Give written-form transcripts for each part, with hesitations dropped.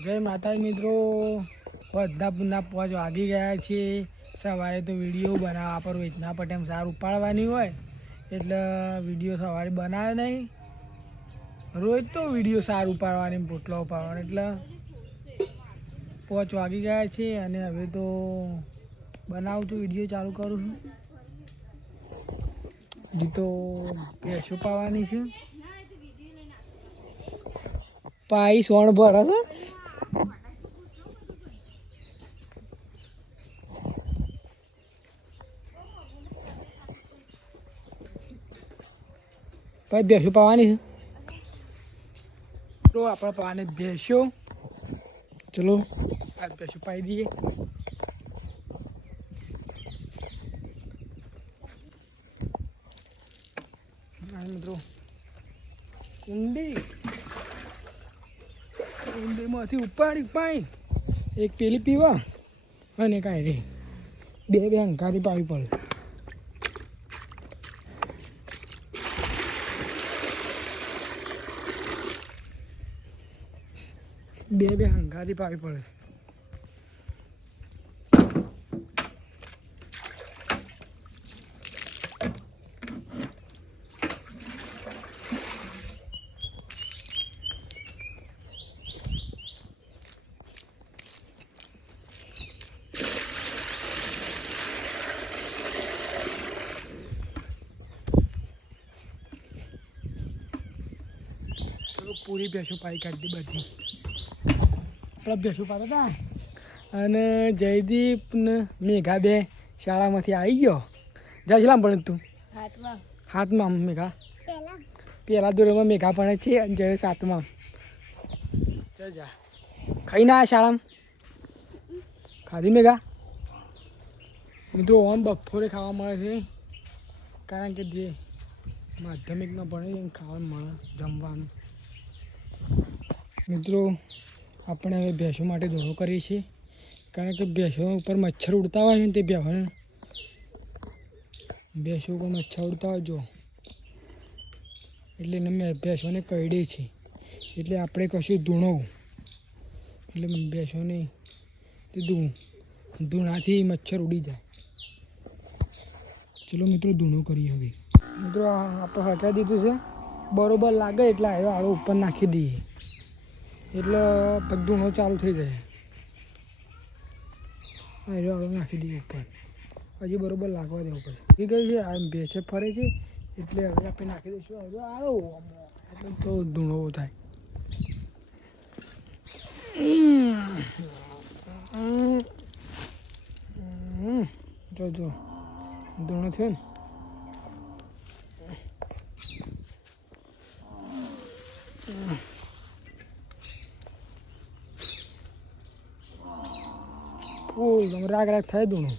જય માતા મિત્રો, બધા પુના 5 વાગી ગયા છે. સવારે તો વિડીયો બનાવવા પર વેચના પટેમ સાર ઉપાડવાની હોય એટલે વિડીયો સવારે બનાવે નહીં. રોજ તો વિડીયો સાર ઉપાડવાની પોટલો ઉપાડવાની એટલે 5 વાગી ગયા છે અને હવે તો બનાવું છું, વિડીયો ચાલુ કરું છું. હજી તો ભેંસો પાવાની છે. પાઈ સોણ ભરે છે. ભાઈ ભેંસો પાવાની છે તો આપણે પાવાની ભેંસો. ચલો આ ભેંસો પાઈ દઈએ. મિત્રો ઊંડીમાંથી ઉપાડી પાઈ એક પેલી પીવા અને કાંઈ રે બે હંકાથી પાવી પડે. બે હંકાથી પાવી પડે. પૂરી ભેંસો પાઈ કાઢી બધી. આપણા ભેંસો પાતા હતા અને જયદીપ ને મેઘા બે શાળામાંથી આવી ગયો. જા શેલામ ભણે તું? હાથમાં મેઘા પહેલા ધોરણમાં મેઘા ભણે છે અને જય 7માં. જા ખાઈ ના શાળામાં ખાધી મેઘા? મિત્રો આમ બપોરે ખાવા મળે છે કારણ કે જે માધ્યમિકમાં ભણે એને ખાવાનું મળે જમવાનું. મિત્રો આપણે હવે ભેંસો માટે દોડો કરીએ છીએ કારણ કે ભેંસો ઉપર મચ્છર ઉડતા હોય ને તે ભેંસો ઉપર મચ્છર ઉડતા હોય જો એટલે મેં ભેંસોને કરડીએ છીએ એટલે આપણે કશું ધૂણવું એટલે ભેંસોને ધૂણાથી મચ્છર ઉડી જાય. ચલો મિત્રો ધૂણો કરીએ. હવે મિત્રો આપણે હટાવી દીધું છે બરોબર લાગે એટલે આળો ઉપર નાખી દઈએ એટલે બધું ચાલુ થઈ જાય. આળો નાખી દઈએ ઉપર, હજી બરોબર લાગવા દેવું પડે. એ ગયું છે આ ભેંસે ફરે છે એટલે હવે આપણે નાખી દઈશું આળો એટલે તો ધૂણો થાય. જો ધૂણો થયો ને. ફૂલ રાગ થાય દોનો.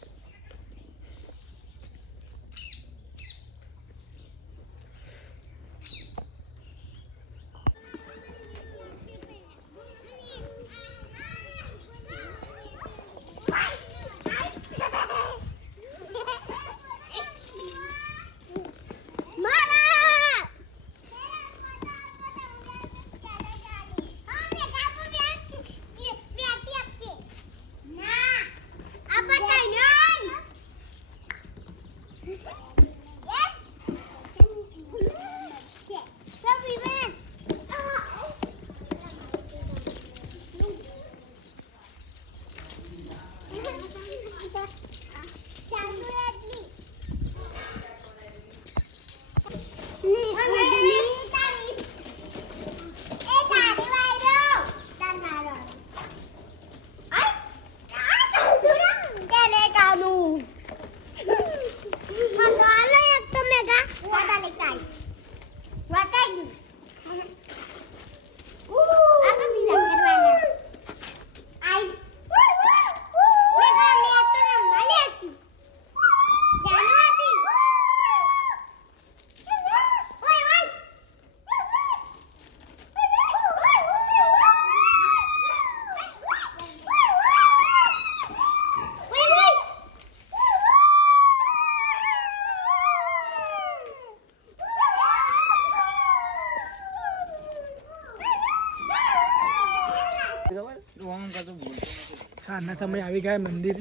સાંજના સમય આવી ગયા મંદિર.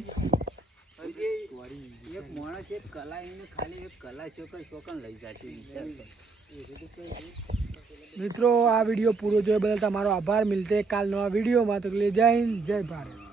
એક માણસ એક કલા એને ખાલી એક કલા છે કઈ શોકન લઈ જાય મિત્રો આ વિડીયો પૂરો જોયો બદલ તમારો આભાર. મિલતે કાલ નવા વિડીયોમાં. તો જય હિન્દ, જય ભારત.